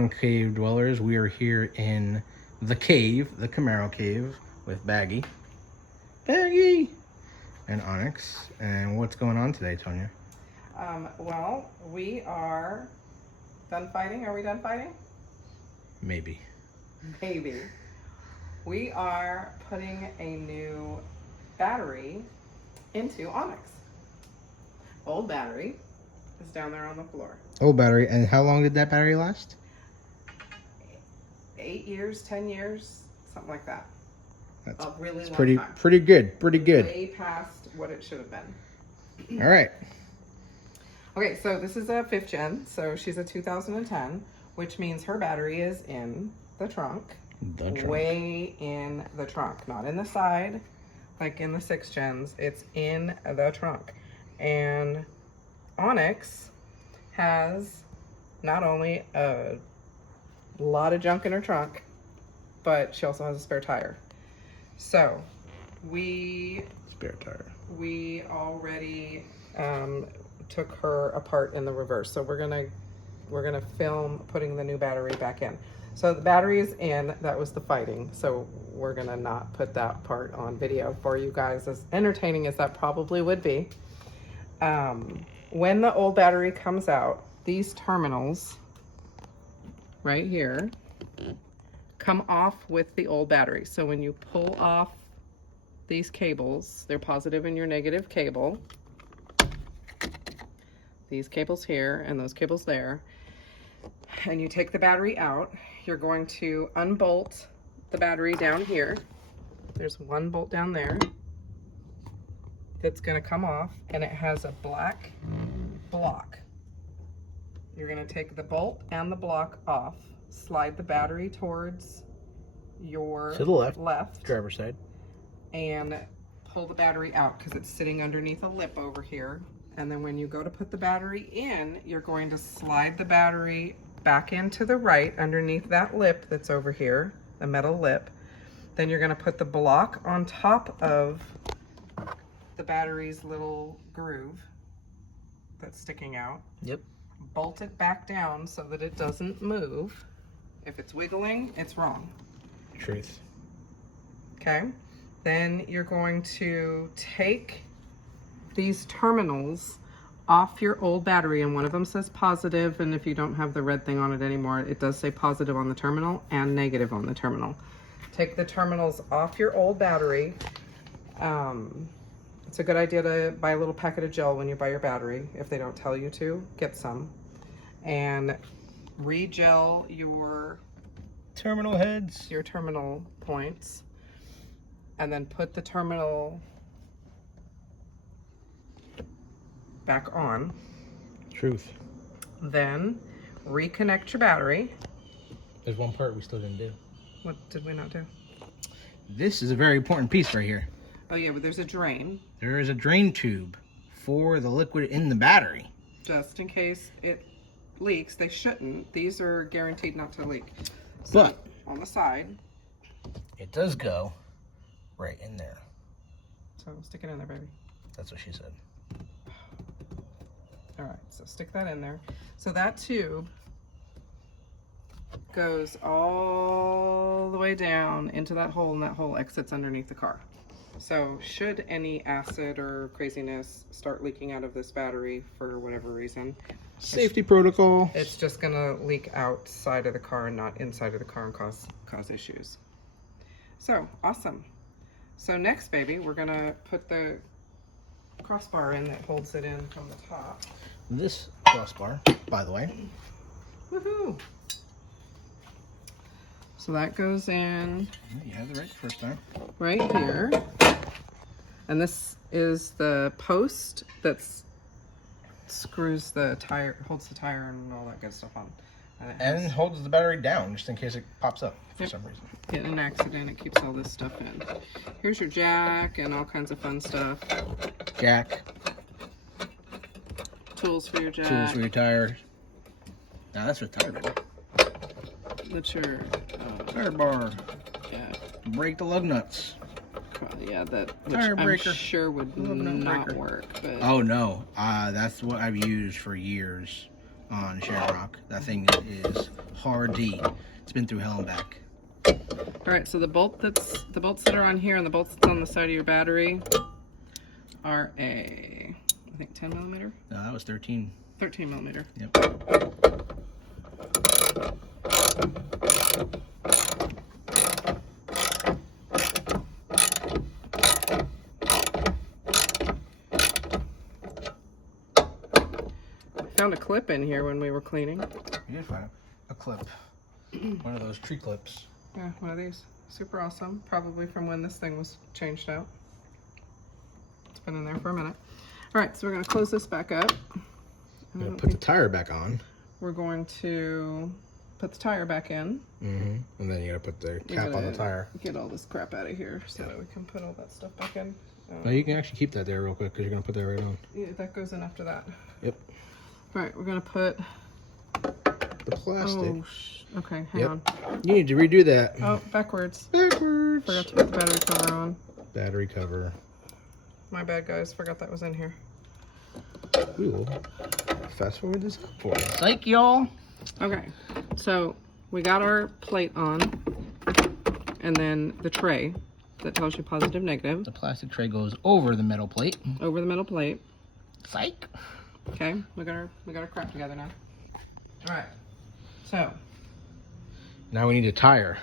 on, Cave Dwellers? We are here in the cave, the Camaro Cave, with Baggy, and Onyx. And what's going on today, Tonya? Well, we are done fighting. Are we done fighting? Maybe. Maybe. We are putting a new battery into Onyx. Old battery is down there on the floor. Old battery. And how long did that battery last? 8 years, 10 years, something like that. That's a really long pretty time. pretty good. Pretty good. Way past what it should have been. All right. Okay, so this is a 5thGen, so she's a 2010, which means her battery is in the trunk. Way in the trunk, not in the side, like in the 6thGens. It's in the trunk. And Onyx has not only a lot of junk in her trunk, but she also has a spare tire. So we already took her apart in the reverse. So we're gonna film putting the new battery back in. So the battery is in. That was the fighting. So we're gonna not put that part on video for you guys, as entertaining as that probably would be. When the old battery comes out, these terminals right here come off with the old battery. So when you pull off these cables, they're positive and your negative cable. These cables here and those cables there. And you take the battery out, you're going to unbolt the battery down here. There's one bolt down there that's going to come off, and it has a black block. You're going to take the bolt and the block off, slide the battery towards your to the left driver's side, and pull the battery out because it's sitting underneath a lip over here. And then when you go to put the battery in, you're going to slide the battery back into the right underneath that lip that's over here, the metal lip. Then you're going to put the block on top of the battery's little groove that's sticking out. Yep. Bolt it back down so that it doesn't move. If it's wiggling, it's wrong. Truth. Okay. Then you're going to take these terminals off your old battery, and one of them says positive, and if you don't have the red thing on it anymore, it does say positive on the terminal and negative on the terminal. Take the terminals off your old battery. It's a good idea to buy a little packet of gel when you buy your battery. If they don't tell you to, get some. And re-gel your terminal heads, your terminal points, and then put the terminal back on. Truth. Then reconnect your battery. There's one part we still didn't do. What did we not do? This is a very important piece right here. Oh yeah, but there's a drain. There is a drain tube for the liquid in the battery. Just in case it leaks. They shouldn't. These are guaranteed not to leak. So but on the side, it does go right in there. So stick it in there, baby. That's what she said. All right, so stick that in there. So that tube goes all the way down into that hole, and that hole exits underneath the car. So should any acid or craziness start leaking out of this battery for whatever reason, safety protocol, it's just gonna leak outside of the car and not inside of the car and cause issues. So awesome. So next, baby, we're gonna put the crossbar in that holds it in from the top. This crossbar, by the way. Woohoo! So that goes in. You had it right the first time. Right here. And this is the post that screws the tire, holds the tire and all that good stuff on. And holds the battery down just in case it pops up for some reason. In an accident, it keeps all this stuff in. Here's your jack and all kinds of fun stuff. Jack. Tools for your jack. Tools for your tires. Now that's what tire bar. That's your tire bar. Yeah. Break the lug nuts. Yeah, that tire breaker. I'm sure would not work. But oh no, that's what I've used for years. on Shamrock. That thing is hard D. It's been through hell and back. All right, so the bolts that are on here and the bolts that's on the side of your battery are I think 10 millimeter. No, that was 13. 13 millimeter. Yep. Found a clip in here when we were cleaning. You did find a clip. One of those tree clips. Yeah, one of these. Super awesome. Probably from when this thing was changed out. It's been in there for a minute. All right, so we're going to close this back up. We're going to put the tire back on. We're going to put the tire back in. Mm-hmm. And then you got to put the cap on the tire. Get all this crap out of here so that we can put all that stuff back in. No, you can actually keep that there real quick because you're going to put that right on. Yeah, that goes in after that. Yep. All right, we're going to put the plastic. Oh, okay, hang on. You need to redo that. Oh, backwards. Backwards. Forgot to put the battery cover on. Battery cover. My bad, guys. Forgot that was in here. We will fast forward this up for you. Psych, y'all. Okay, so we got our plate on, and then the tray that tells you positive, negative. The plastic tray goes over the metal plate. Over the metal plate. Psych. Okay, we got our crap together now. All right, so now we need a tire.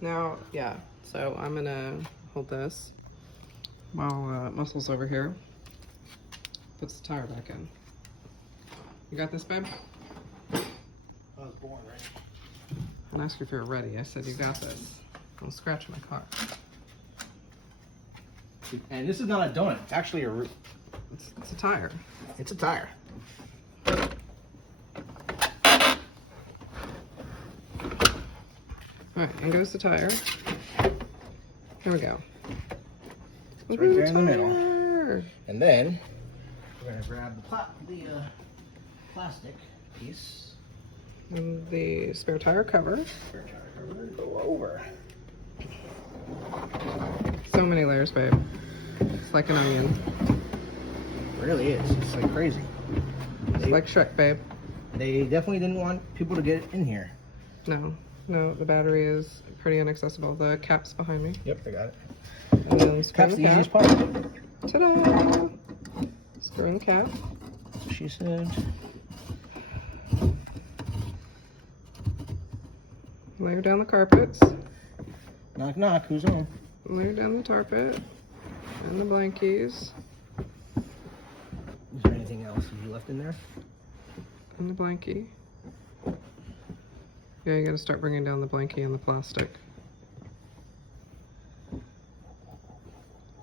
Now, yeah. So I'm gonna hold this while Muscle's over here puts the tire back in. You got this, babe? I was born ready. I didn't ask you if you were ready. I said you got this. Don't scratch my car. And this is not a donut. It's actually a It's a tire. It's a tire. All right, in goes the tire. Here we go. It's right there in the middle. And then we're gonna grab the plastic piece and the spare tire cover. Spare tire cover. Go over. So many layers, babe. It's like an onion. It really is. It's like crazy. It's like Shrek, babe. They definitely didn't want people to get in here. No, the battery is pretty inaccessible. The cap's behind me. Yep, I got it. And then Cap's the easiest part. Ta-da! Screw in the cap. That's what she said. Layer down the carpets. Knock, knock. Who's home? Layer down the tarpet and the blankies. Is there anything else you left in there? And the blankie. Yeah, you gotta start bringing down the blankie and the plastic.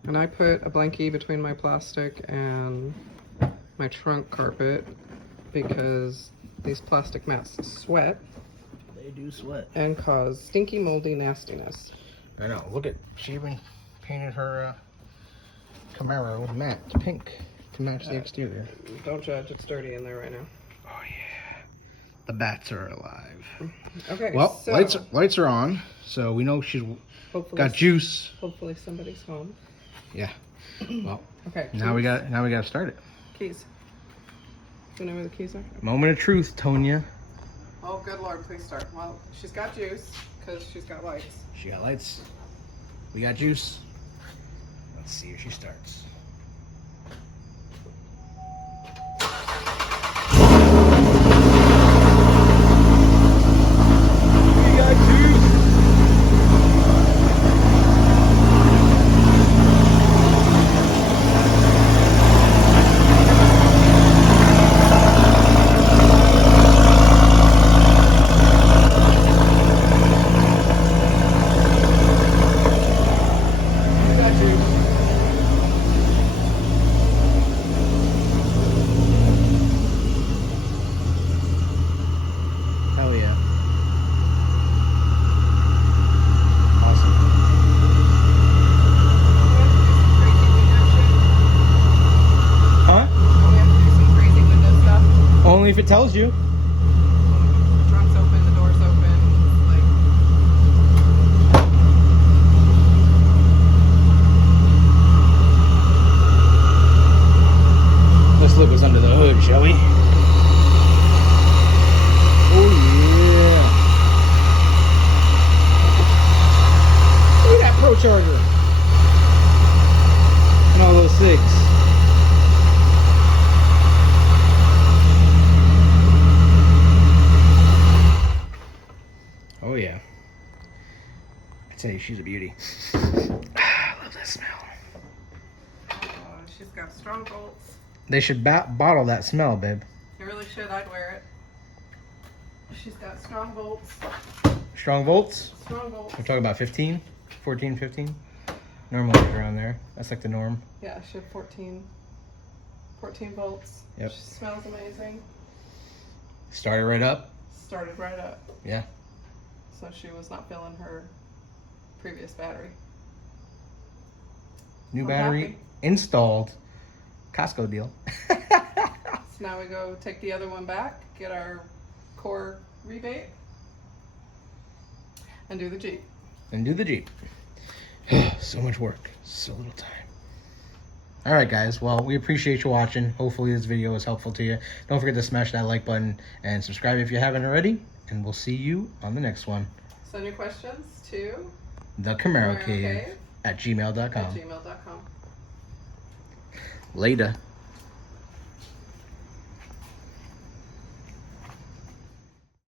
And I put a blankie between my plastic and my trunk carpet because these plastic mats sweat. They do sweat. And cause stinky, moldy nastiness. I know. Look at, she even painted her Camaro matte pink to match the exterior. Don't judge, it's dirty in there right now. Oh yeah. The bats are alive. Okay. Well, so, lights are on, so we know she's got juice. Hopefully somebody's home. Yeah. Well. Okay. Now we got to start it. Keys. Do you know where the keys are? Moment of truth, Tonya. Oh, good Lord, please start. Well, she's got juice because she's got lights. She got lights. We got juice. Let's see if she starts. We got juice. Hell yeah. Awesome. Huh? We have to do some crazy window stuff. Only if it tells you. The trunk's open, the door's open. Like, Let's look what's under the hood, shall we? say, she's a beauty. I love that smell. She's got strong bolts. They should bottle that smell, babe. You really should. I'd wear it. She's got strong bolts. Strong volts? Strong bolts. We're talking about 15? 14, 15? Normally it's around there. That's like the norm. Yeah, she had 14 volts. Yep. She smells amazing. Started right up? Started right up. Yeah. So she was not filling her previous battery. New battery installed. Costco deal. So now we go take the other one back, get our core rebate, and do the Jeep. And do the Jeep. So much work, so little time. All right, guys. Well, we appreciate you watching. Hopefully this video was helpful to you. Don't forget to smash that like button and subscribe if you haven't already. And we'll see you on the next one. Send your questions to the Camaro Cave at gmail.com. At gmail.com. Later.